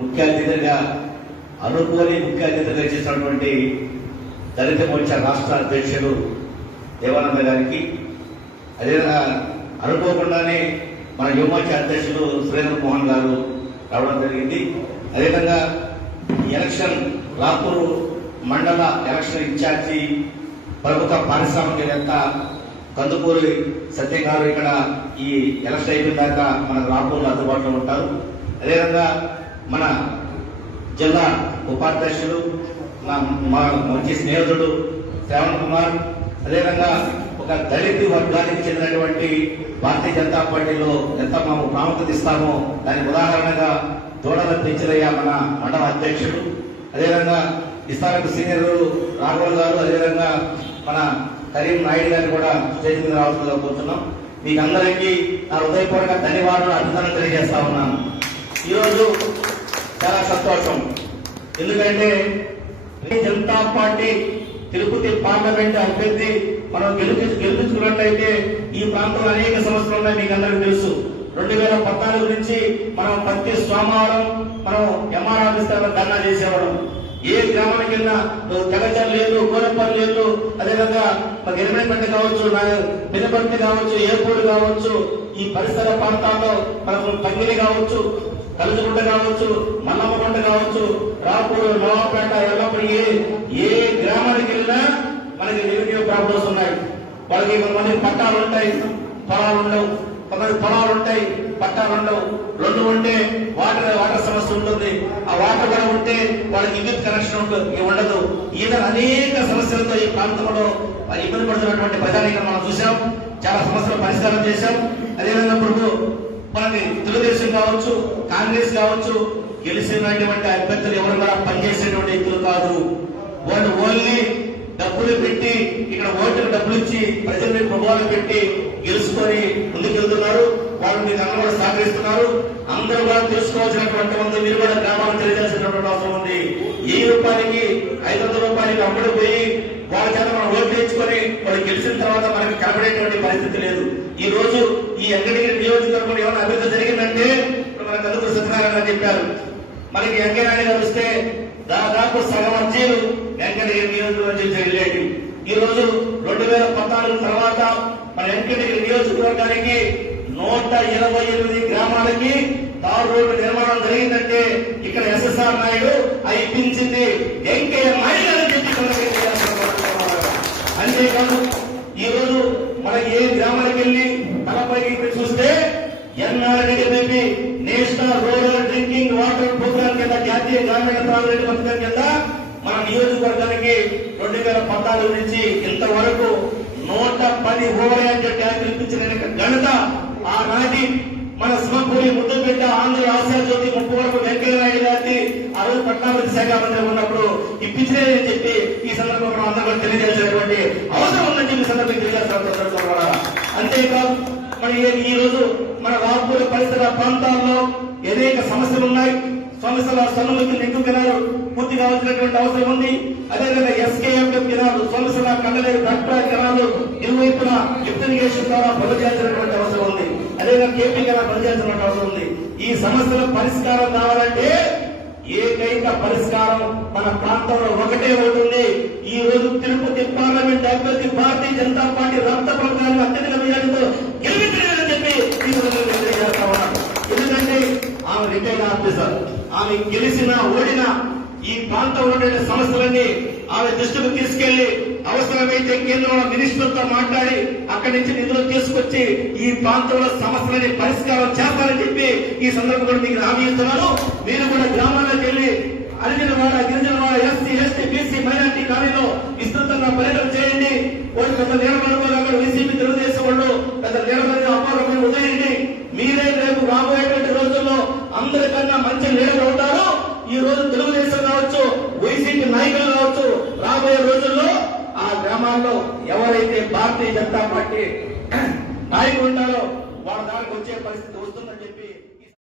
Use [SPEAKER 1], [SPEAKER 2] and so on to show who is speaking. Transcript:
[SPEAKER 1] ముఖ్య అతిథిగా అనుకోని ముఖ్య అతిథిగా చేసినటువంటి దళిత మోర్చా రాష్ట్ర అధ్యక్షులు దేవానంద గారికి అదేవిధంగా అనుకోకుండానే మన యువమోర్చా అధ్యక్షులు సురేంద్ర మోహన్ గారు రావడం జరిగింది. అదేవిధంగా ఎలక్షన్ రాపూరు మండల ఎలక్షన్ ఇన్ఛార్జి ప్రభుత్వ పారిశ్రామికవేత్త కందుకూరి సత్యం గారు ఇక్కడ ఈ ఎలక్షన్ అయిపోయిన దాకా మనకు రాపూర్లో అందుబాటులో ఉంటారు. అదేవిధంగా మన జిల్లా ఉపాధ్యక్షుడు మా మంచి స్నేహితుడు శ్రావణ్ కుమార్ అదేవిధంగా ఒక దళిత వర్గానికి చెందినటువంటి భారతీయ జనతా పార్టీలో ఎంత మేము ప్రాముఖ్యత ఇస్తామో దానికి ఉదాహరణగా దూడల పెంచరయ్య మన మండల అధ్యక్షుడు అదేవిధంగా ఇస్తారకు సీనియర్ రాఘవ గారు అదేవిధంగా మన కరీం నాయుడు గారిని కూడా స్టేజ్ మీద రావాల్సిందిగా కోరుతున్నాం మీకు అందరికీ నా హృదయపూర్వక ధన్యవాదాలు అభినందనలు తెలియజేస్తా ఉన్నాను. ఈరోజు చాలా సంతోషం. ఎందుకంటే జనతా పార్టీ తిరుపతి పార్లమెంట్ అభ్యర్థి మనం గెలిపి గెలిపించుకున్నట్లయితే ఈ ప్రాంతంలో అనేక సమస్యలు ఉన్నాయి మీకు అందరికీ తెలుసు. రెండు వేల పద్నాలుగు నుంచి మనం ప్రతి సోమవారం మనం ఎంఆర్ ఆఫీస్ ధర్నా చేసేవాళ్ళం. ఏ గ్రామానికి వెళ్ళినా తెగచర్ లేదు గోరపల్లి లేదు అదేవిధంగా మాకు ఎనిమిది కావచ్చు పెద్దపల్లి కావచ్చు ఏర్పూడి కావచ్చు ఈ పరిసర ప్రాంతాల్లో మనకు పంగిలి కావచ్చు కలుసుకుంట కావచ్చు మల్లమ్మకొండ కావచ్చు రాపూరు నవాపేట ఎల్లప్పటికీ ఏ ఏ గ్రామానికి వెళ్ళినా మనకి రెవెన్యూ ప్రాబ్లమ్స్ ఉన్నాయి. వాళ్ళకి కొంతమంది పట్టాలు ఉంటాయి పొలాలు ఉండవు. కొంతమంది పొలాలు ఉంటాయి పట్టాలు ఉండవు రెండు ఉంటే వాటర్ వాటర్ సమస్య ఉంటుంది. ఆ వాటర్ కూడా ఉంటే వాళ్ళకి విద్యుత్ కనెక్షన్ ఉంటుంది ఉండదు. ఈ అనేక సమస్యలతో ఈ ప్రాంతంలో ఇబ్బంది పడుతున్నటువంటి ప్రజానీకం మనం చూసాం చాలా సమస్యలు పరిష్కారం చేశాం. అదేవిధంగా ఇప్పుడు మనకి తెలుగుదేశం కావచ్చు కాంగ్రెస్ కావచ్చు గెలిచినటువంటి అభ్యర్థులు ఎవరు కూడా పనిచేసేటువంటి వ్యక్తులు కాదు. వాళ్ళు ఓన్లీ డబ్బులు పెట్టి ఇక్కడ ఓటుకు డబ్బులు ఇచ్చి ప్రజల్ని ప్రభావం పెట్టి గెలుచుకొని ముందుకెళ్తున్నారు. వాళ్ళు మీకు అందరూ కూడా సహకరిస్తున్నారు. అందరూ కూడా తెలుసుకోవాల్సినటువంటి ఉంది మీరు కూడా గ్రామాలకు తెలియజేసినటువంటి అవసరం ఉంది. ఈ రూపాయలకి ఐదు వందల రూపాయలకి అమ్ముడు పోయి వాళ్ళ చేత మనం ఓటు వేయించుకొని వాళ్ళు గెలిచిన తర్వాత మనకి కనబడేటువంటి పరిస్థితి లేదు. ఈ రోజు ఈ వెంకటగిరి నియోజకవర్గం ఏమైనా అభివృద్ధి జరిగిందంటే ఇప్పుడు మన సత్యనారాయణ చెప్పారు. మనకి వెంకయ్యనాయుడు గారు వస్తే దాదాపు సగం అర్జీలు వెంకటగిరి నియోజకవర్గం నుంచి ఈ రోజు రెండు వేల పద్నాలుగు తర్వాత మన వెంకటగిరి నియోజకవర్గానికి నూట ఇరవై ఎనిమిది గ్రామాలకి తారు రోడ్డు నిర్మాణం జరిగిందంటే ఇక్కడ ఎస్ఎస్ఆర్ నాయుడు అయిపించింది వెంకయ్య నాయుడు గారు చెప్పి అంతేకాదు ఈ రోజు మన ఏ గ్రామానికి వెళ్ళి తలపైకి చూస్తే NRDP national rural drinking water జాతీయ గ్రామీణ త్రాగునీటి పథకం కింద మన నియోజకవర్గానికి రెండు వేల పద్నాలుగు నుంచి ఇంతవరకు నూట పది ఓవరాజ్ ట్యాక్లు ఇప్పించిన ఘనత ఆనాటి మన సింహపూరి ముద్దుబిడ్డ ఆంధ్ర ఆశా జ్యోతి ముప్పు వరకు వెంకయ్య గారిని ఆ రోజు పట్టాభివృద్ధి శాఖ మంత్రి ఉన్నప్పుడు ఇప్పించలేదని చెప్పి ఈ సందర్భంలో అందరూ తెలియజేసినటువంటి అవసరం ఉందని చెప్పి ఈ సందర్భంగా తెలియజేస్తున్నారు అంతేకాదు మన ఈ- ఈ రోజు మన రాపూర్ పరిసర ప్రాంతాల్లో అనేక సమస్యలు ఉన్నాయి. సమస్యల సన్నులకి నిండు కెనాలు పూర్తి కావాల్సినటువంటి అవసరం ఉంది. అదేవిధంగా ఎస్కేఎంఎఫ్ కెనాలు సమస్యల కండలేరు డాక్టర్ కెనాలు ఇరువైపున లిఫ్ట్ ఇరిగేషన్ ద్వారా పనులు చేయాల్సినటువంటి అవసరం ఉంది. అదేవిధంగా కేపీ కెనాల్ పనులు చేయాల్సినటువంటి అవసరం ఉంది. ఈ సమస్యల పరిష్కారం కావాలంటే ఏకైక పరిష్కారం మన ప్రాంతంలో ఒకటే ఉంటుంది ఈ రోజు తిరుపతి పార్లమెంట్ అభ్యర్థి భారతీయ జనతా పార్టీ రక్త ప్రకారం అత్యధిక మెజార్టీతో గెలిపించలేదని చెప్పి ఎందుకంటే ఆమె రిటైర్డ్ ఆఫీసర్. ఆమె గెలిచిన ఓడిన ఈ ప్రాంతంలో ఉండే సమస్యలన్నీ ఆమె దృష్టికి తీసుకెళ్ళి అవసరమైతే కేంద్రంలో మినిస్టర్తో మాట్లాడి అక్కడి నుంచి నిధులు తీసుకొచ్చి ఈ ప్రాంతంలో సమస్యలని పరిష్కారం చేస్తారని చెప్పి ఈ సందర్భంలో మీకు హామీ ఇస్తున్నాను. మీరు కూడా గ్రామాల్లోకి వెళ్ళి అరిగిన వాడ గిరిజన వాడ ఎస్సీ ఎస్టీ బీసీ మైనార్టీ కాలనీలో విస్తృతంగా పర్యటన చేయండి. వాళ్ళు పెద్ద నీలమలపల్లి వైసీపీ తెలుగుదేశం వాళ్ళు పెద్ద నీలమల్లి అపారమైన మీరే రేపు రాబోయేటువంటి రోజుల్లో అందరికన్నా మంచి లీడర్ ఉంటారు ఈ రోజు తెలుగుదేశం కావచ్చు వైసీపీ నాయకులు కావచ్చు రాబోయే రోజుల్లో ఆ గ్రామాల్లో ఎవరైతే భారతీయ జనతా పార్టీ నాయకులు ఉంటారో వాళ్ళ దానికి వచ్చే పరిస్థితి వస్తుందని